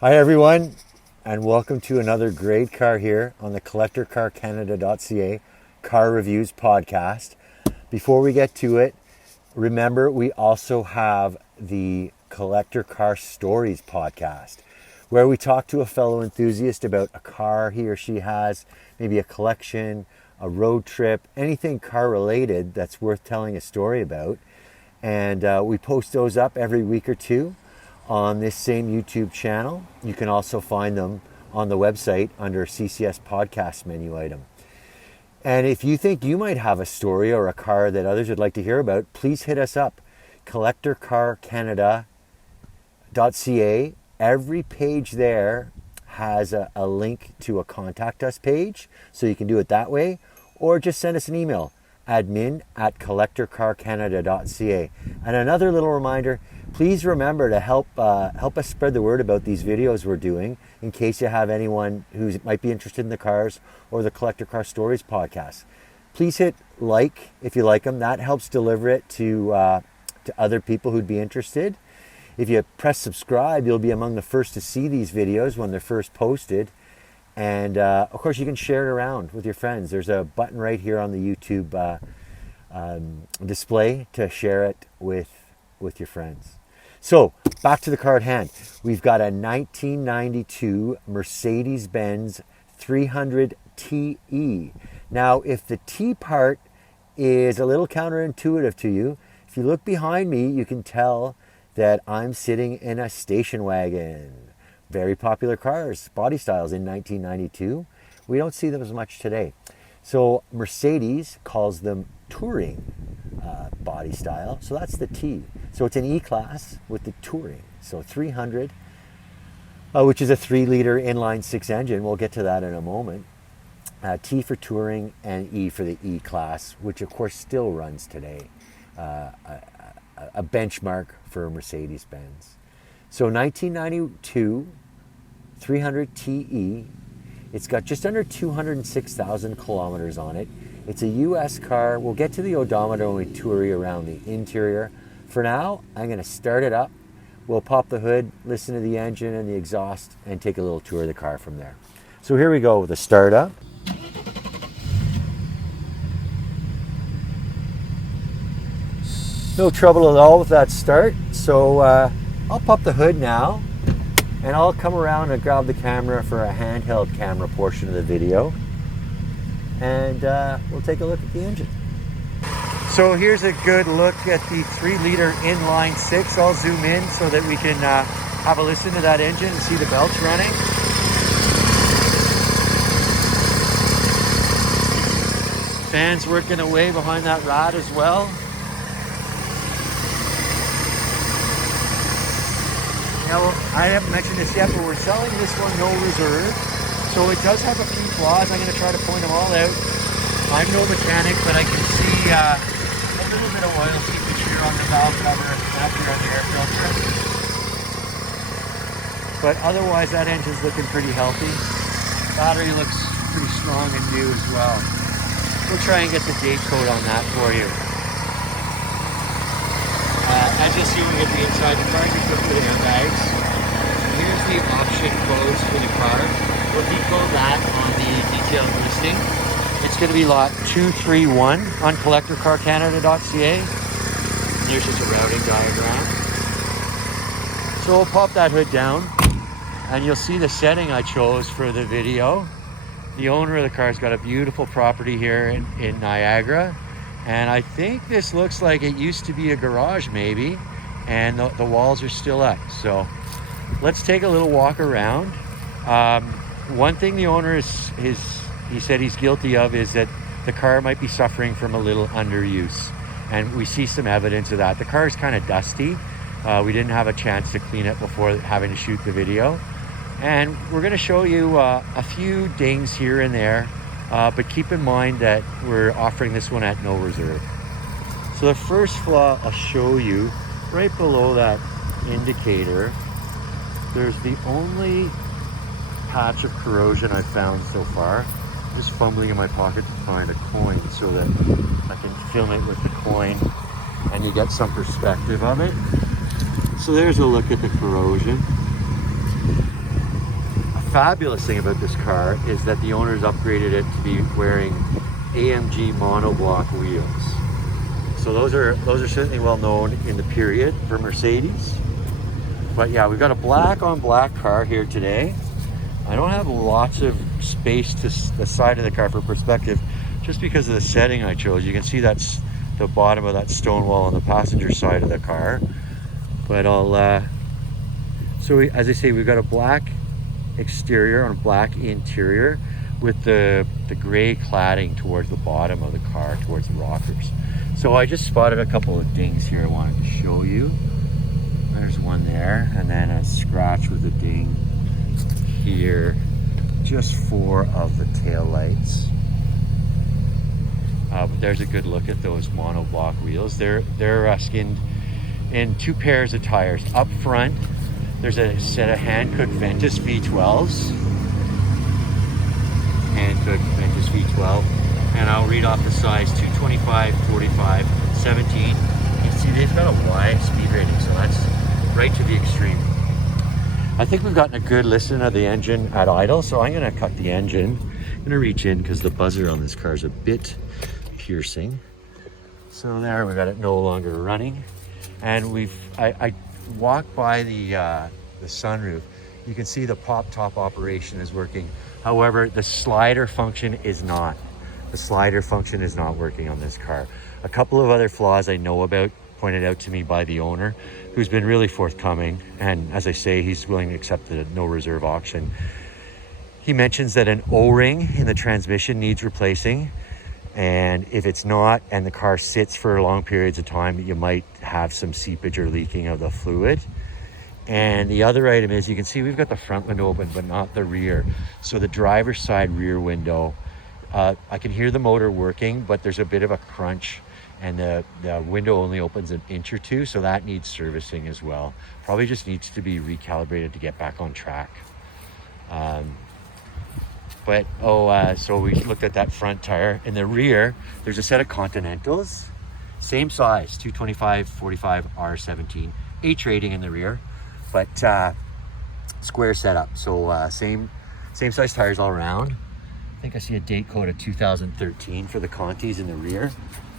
Hi everyone, and welcome to another great car here on the CollectorCarCanada.ca Car Reviews podcast. Before we get to it, remember we also have the Collector Car Stories podcast, where we talk to a fellow enthusiast about a car he or she has, maybe a collection, a road trip, anything car related that's worth telling a story about. And we post those up every week or two on this same YouTube channel. You can also find them on the website under CCS podcast menu item. And if you think you might have a story or a car that others would like to hear about, please hit us up, CollectorCarCanada.ca. Every page there has a link to a contact us page, so you can do it that way, or just send us an email, admin@collectorcarcanada.ca. And another little reminder, please remember to help us spread the word about these videos we're doing, in case you have anyone who might be interested in the cars or the Collector Car Stories podcast. Please hit like if you like them. That helps deliver it to other people who'd be interested. If you press subscribe, you'll be among the first to see these videos when they're first posted. And of course, you can share it around with your friends. There's a button right here on the YouTube display to share it with your friends. So back to the car at hand. We've got a 1992 Mercedes-Benz 300TE. Now, if the T part is a little counterintuitive to you, if you look behind me, you can tell that I'm sitting in a station wagon. Very popular cars, body styles in 1992. We don't see them as much today. So Mercedes calls them touring body style. So that's the T. So it's an E-Class with the touring. So 300, which is a 3-liter inline-6 engine. We'll get to that in a moment. T for touring and E for the E-Class, which of course still runs today. A benchmark for Mercedes-Benz. So 1992 300TE. It's got just under 206,000 kilometers on it. It's a US car. We'll get to the odometer when we tour you around the interior. For now, I'm going to start it up. We'll pop the hood, listen to the engine and the exhaust, and take a little tour of the car from there. So here we go with the start up. No trouble at all with that start. So I'll pop the hood now, and I'll come around and grab the camera for a handheld camera portion of the video, and we'll take a look at the engine. So here's a good look at the 3-liter inline-6. I'll zoom in so that we can have a listen to that engine and see the belts running. Fans working away behind that rod as well. Now, I haven't mentioned this yet, but we're selling this one no reserve. So it does have a few flaws. I'm going to try to point them all out. I'm no mechanic, but I can see a little bit of oil seepage here on the valve cover and up here on the air filter. But otherwise, that engine's looking pretty healthy. Battery looks pretty strong and new as well. We'll try and get the date code on that for you. As you see when we get the inside, the car is equipped with airbags. Here's the option codes for the car. We'll decode that on the detailed listing. It's going to be lot 231 on CollectorCarCanada.ca. There's just a routing diagram. So we'll pop that hood down, and you'll see the setting I chose for the video. The owner of the car's got a beautiful property here in Niagara. And I think this looks like it used to be a garage maybe, and the walls are still up. So let's take a little walk around. One thing the owner he said he's guilty of is that the car might be suffering from a little underuse. And we see some evidence of that. The car is kind of dusty. We didn't have a chance to clean it before having to shoot the video. And we're gonna show you a few dings here and there. But keep in mind that we're offering this one at no reserve. So the first flaw I'll show you, right below that indicator, there's the only patch of corrosion I've found so far. I'm just fumbling in my pocket to find a coin so that I can film it with the coin and you get some perspective of it. So there's a look at the corrosion. fabulous thing about this car is that the owners upgraded it to be wearing AMG monoblock wheels. So those are certainly well known in the period for Mercedes. But yeah, we've got a black on black car here today. I don't have lots of space to the side of the car for perspective, just because of the setting I chose. You can see that's the bottom of that stone wall on the passenger side of the car. But as I say, we've got a black exterior on a black interior with the gray cladding towards the bottom of the car, towards the rockers. So I just spotted a couple of dings here I wanted to show you. There's one there, and then a scratch with a ding here, just 4 of the tail lights. But there's a good look at those monoblock wheels. They're skinned in 2 pairs of tires. Up front, there's a set of hand-cooked Ventus V12s. Hand-cooked Ventus V12. And I'll read off the size: 225, 45, 17. You see they've got a wide speed rating, so that's right to the extreme. I think we've gotten a good listen of the engine at idle, so I'm going to cut the engine. I'm going to reach in because the buzzer on this car is a bit piercing. So there, we got it no longer running. And I walked by the sunroof. You can see the pop top operation is working. However, the slider function is not. The slider function is not working on this car. A couple of other flaws I know about, pointed out to me by the owner, who's been really forthcoming. And as I say, he's willing to accept the no reserve auction. He mentions that an O-ring in the transmission needs replacing. And if it's not, and the car sits for long periods of time, you might have some seepage or leaking of the fluid. And the other item is, you can see we've got the front window open, but not the rear. So the driver's side rear window, I can hear the motor working, but there's a bit of a crunch, and the window only opens an inch or two, so that needs servicing as well. Probably just needs to be recalibrated to get back on track. So we looked at that front tire. In the rear, there's a set of Continentals, same size, 225, 45, R17, H rating in the rear, but square setup. So same size tires all around. I think I see a date code of 2013 for the Contis in the rear.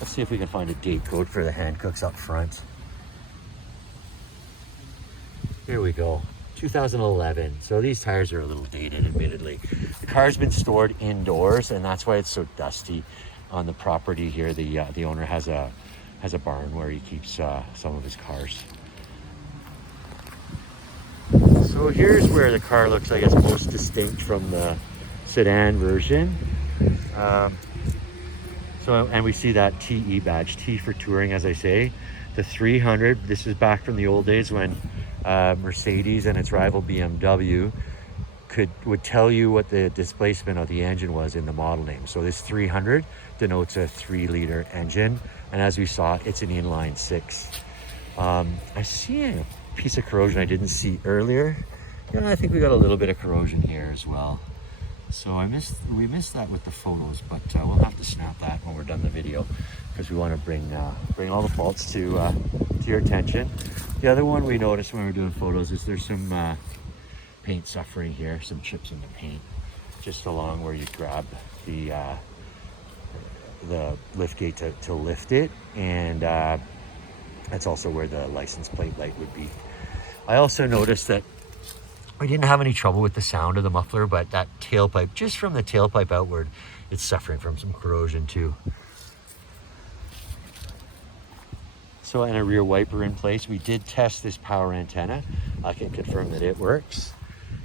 Let's see if we can find a date code for the Hancooks up front. Here we go, 2011. So these tires are a little dated, admittedly. The car's been stored indoors, and that's why it's so dusty on the property here. The owner has a barn where he keeps some of his cars. So here's where the car looks like it's most distinct from the sedan version. And we see that TE badge, T for touring, as I say. The 300, this is back from the old days when Mercedes and its rival BMW would tell you what the displacement of the engine was in the model name. So this 300 denotes a 3-liter engine, and as we saw, it's an inline 6. I see a piece of corrosion I didn't see earlier. Yeah, I think we got a little bit of corrosion here as well. So we missed that with the photos, but we'll have to snap that when we're done the video, because we want to bring all the faults to your attention. The other one we noticed when we were doing photos is there's some paint suffering here, some chips in the paint, just along where you grab the lift gate to lift it, and that's also where the license plate light would be. I also noticed that we didn't have any trouble with the sound of the muffler, but that tailpipe, just from the tailpipe outward, it's suffering from some corrosion too. So, and a rear wiper in place. We did test this power antenna. I can confirm that it works.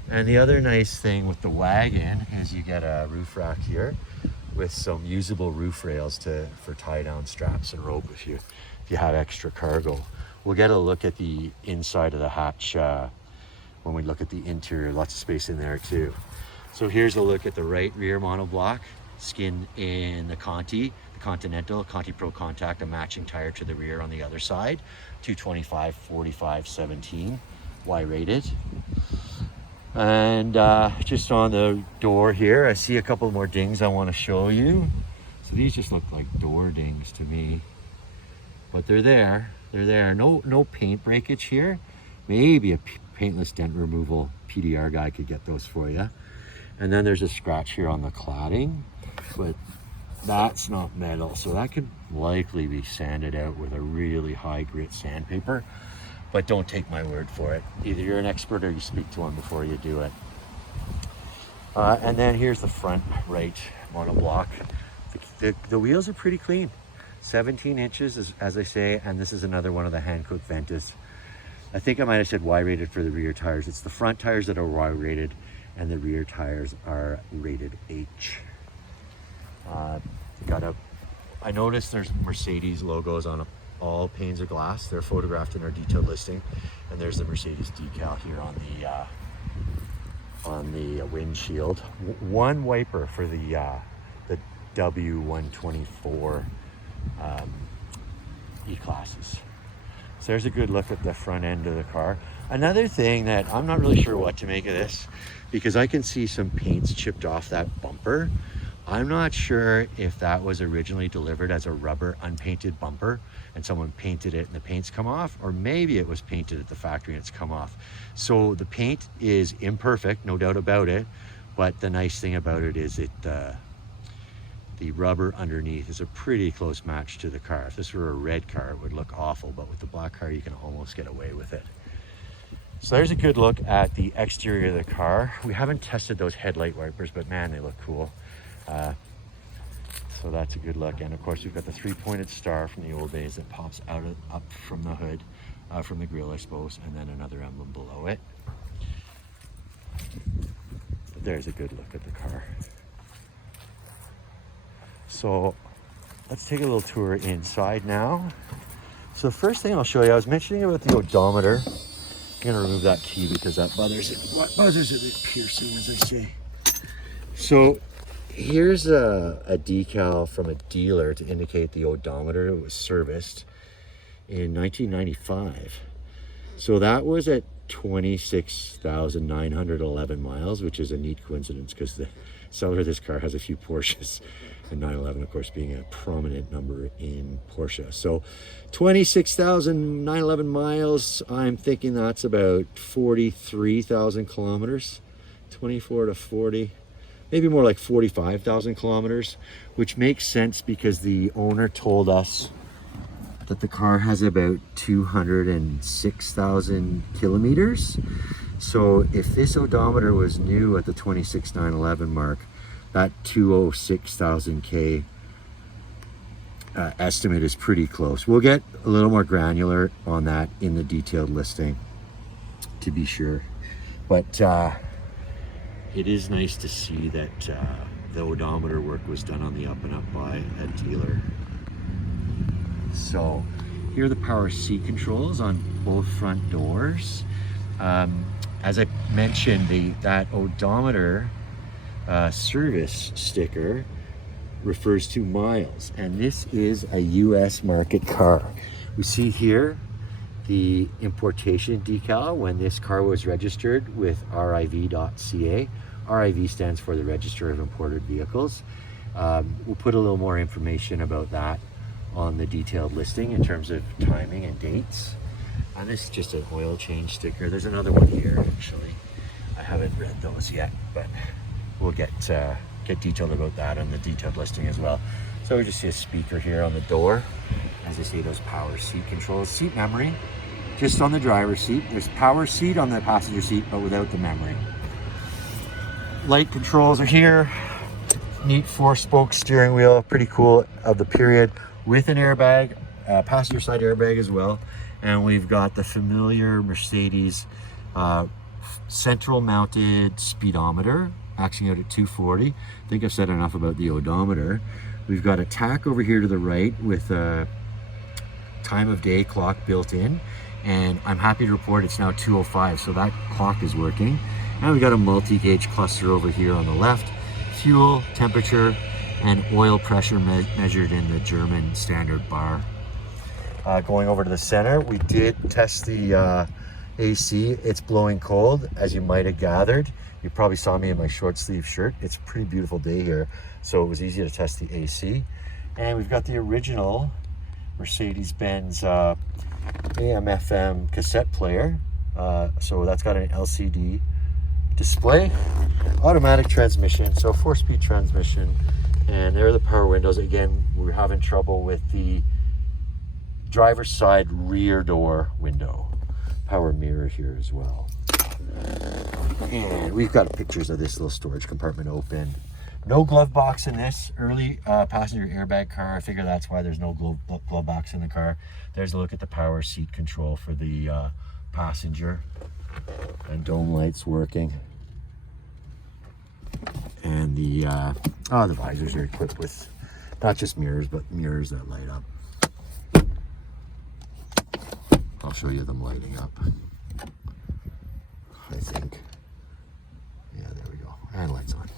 And the other nice thing with the wagon is you get a roof rack here with some usable roof rails for tie down straps and rope if you have extra cargo. We'll get a look at the inside of the hatch when we look at the interior. Lots of space in there too. So here's a look at the right rear monoblock, skin in the Continental, Conti Pro Contact, a matching tire to the rear on the other side, 225, 45, 17, Y rated. And just on the door here, I see a couple more dings I want to show you. So these just look like door dings to me, but they're there. No paint breakage here. Maybe a paintless dent removal PDR guy could get those for you. And then there's a scratch here on the cladding, but that's not metal, so that could likely be sanded out with a really high grit sandpaper, but don't take my word for it. Either you're an expert or you speak to one before you do it. And then here's the front right monoblock. The wheels are pretty clean, 17 inches as I say, and this is another one of the Hankook Ventus. I think I might have said Y rated for the rear tires. It's the front tires that are Y rated and the rear tires are rated H. I noticed there's Mercedes logos on all panes of glass. They're photographed in our detailed listing, and there's the Mercedes decal here on the windshield. One wiper for the W124 E-classes. So there's a good look at the front end of the car. Another thing that I'm not really sure what to make of this, because I can see some paints chipped off that bumper. I'm not sure if that was originally delivered as a rubber unpainted bumper and someone painted it and the paint's come off, or maybe it was painted at the factory and it's come off. So the paint is imperfect, no doubt about it, but the nice thing about it is the rubber underneath is a pretty close match to the car. If this were a red car, it would look awful, but with the black car, you can almost get away with it. So there's a good look at the exterior of the car. We haven't tested those headlight wipers, but man, they look cool. So that's a good look. And of course, we've got the 3-pointed star from the old days that pops up from the hood, from the grille, I suppose, and then another emblem below it. There's a good look at the car. So let's take a little tour inside now. So the first thing I'll show you, I was mentioning about the odometer. I'm gonna remove that key because that buzzers a bit piercing, as I say. So here's a decal from a dealer to indicate the odometer was serviced in 1995. So that was at 26,911 miles, which is a neat coincidence because the seller of this car has a few Porsches, and 911 of course being a prominent number in Porsche. So 26,911 miles, I'm thinking that's about 43,000 kilometers, 24 to 40. Maybe more like 45,000 kilometers, which makes sense because the owner told us that the car has about 206,000 kilometers. So if this odometer was new at the 26,911 mark, that 206,000 K estimate is pretty close. We'll get a little more granular on that in the detailed listing to be sure. But it is nice to see that the odometer work was done on the up and up by a dealer. So here are the power seat controls on both front doors. As I mentioned, that odometer service sticker refers to miles, and this is a US market car. We see here the importation decal when this car was registered with RIV.ca. RIV stands for the Register of Imported Vehicles. We'll put a little more information about that on the detailed listing in terms of timing and dates. And this is just an oil change sticker. There's another one here actually. I haven't read those yet, but we'll get detailed about that on the detailed listing as well. So we just see a speaker here on the door. As I say, those power seat controls, seat memory, just on the driver's seat. There's power seat on the passenger seat, but without the memory. Light controls are here. Neat 4-spoke steering wheel, pretty cool of the period, with an airbag, passenger side airbag as well. And we've got the familiar Mercedes central mounted speedometer, axing out at 240. I think I've said enough about the odometer. We've got a tach over here to the right with a time of day clock built in, and I'm happy to report it's now 2:05, so that clock is working. And we've got a multi-gauge cluster over here on the left, fuel, temperature, and oil pressure measured in the German standard bar. Going over to the center, we did test the AC. It's blowing cold, as you might have gathered. You probably saw me in my short sleeve shirt. It's a pretty beautiful day here, so it was easy to test the AC. And we've got the original Mercedes-Benz AM/FM cassette player So that's got an LCD display, automatic transmission, so 4-speed transmission, and there are the power windows. Again, we're having trouble with the driver's side rear door window. Power mirror here as well. And we've got pictures of this little storage compartment open. No glove box in this early passenger airbag car. I figure that's why there's no glove box in the car. There's a look at the power seat control for the passenger, and dome lights working. And the visors are equipped with not just mirrors, but mirrors that light up. I'll show you them lighting up, I think. Yeah, there we go. And lights on.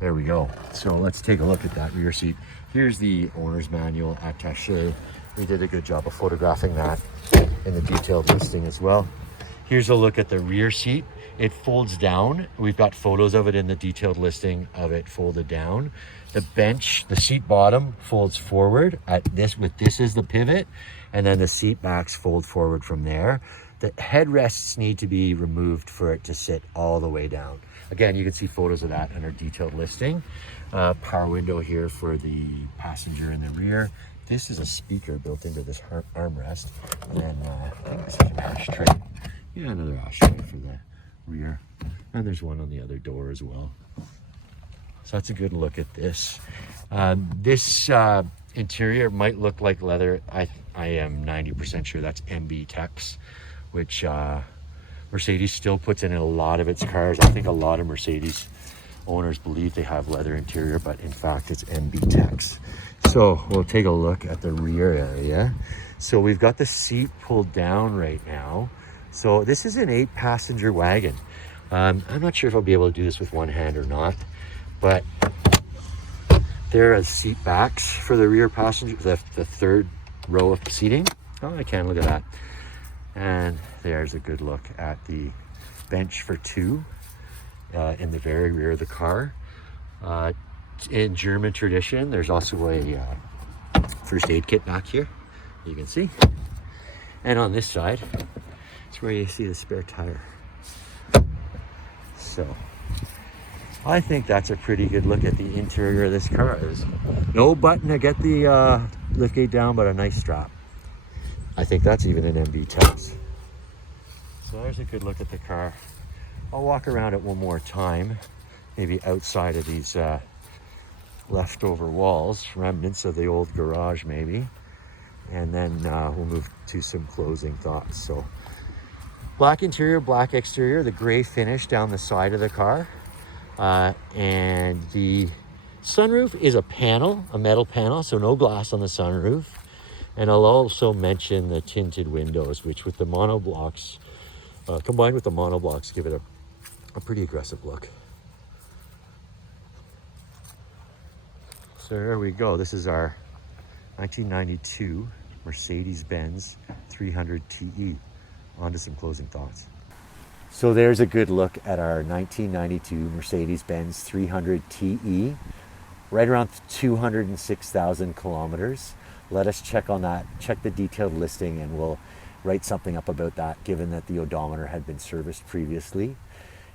There we go. So let's take a look at that rear seat. Here's the owner's manual attaché. We did a good job of photographing that in the detailed listing as well. Here's a look at the rear seat. It folds down. We've got photos of it in the detailed listing of it folded down. The bench, the seat bottom folds forward at this, with this as the pivot, and then the seat backs fold forward from there. The headrests need to be removed for it to sit all the way down. Again, you can see photos of that in our detailed listing. Power window here for the passenger in the rear. This is a speaker built into this armrest. And then I think this is an ashtray. Yeah, another ashtray for the rear. And there's one on the other door as well. So that's a good look at this. This interior might look like leather. I am 90% sure that's MB Tex, which Mercedes still puts in a lot of its cars. I think a lot of Mercedes owners believe they have leather interior, but in fact it's MB Tex. So we'll take a look at the rear area. So we've got the seat pulled down right now. So this is an 8-passenger wagon. I'm not sure if I'll be able to do this with one hand or not, but there are seat backs for the rear passenger, the third row of seating. Oh, I can, look at that. And there's a good look at the bench for 2 in the very rear of the car. In German tradition, there's also a first aid kit back here, you can see. And on this side, it's where you see the spare tire. So I think that's a pretty good look at the interior of this car. There's no button to get the liftgate down, but a nice strap. I think that's even an MB Tex. So there's a good look at the car. I'll walk around it one more time, maybe outside of these leftover walls, remnants of the old garage maybe, and then we'll move to some closing thoughts. So black interior, black exterior, the gray finish down the side of the car, and the sunroof is a panel, a metal panel, so no glass on the sunroof. And I'll also mention the tinted windows, which with the monoblocks, combined with the monoblocks, give it a pretty aggressive look. So there we go. This is our 1992 Mercedes-Benz 300TE. On to some closing thoughts. So there's a good look at our 1992 Mercedes-Benz 300TE. Right around 206,000 kilometers. Let us check on that, check the detailed listing, and we'll write something up about that, given that the odometer had been serviced previously.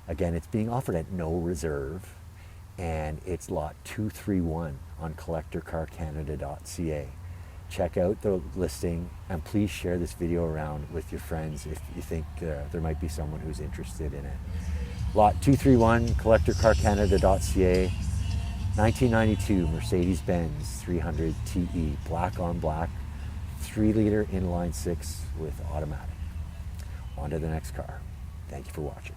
Again, it's being offered at no reserve, and it's lot 231 on collectorcarcanada.ca. Check out the listing, and please share this video around with your friends if you think there might be someone who's interested in it. Lot 231, collectorcarcanada.ca. 1992 Mercedes-Benz 300TE, black on black, 3-liter inline 6 with automatic. On to the next car. Thank you for watching.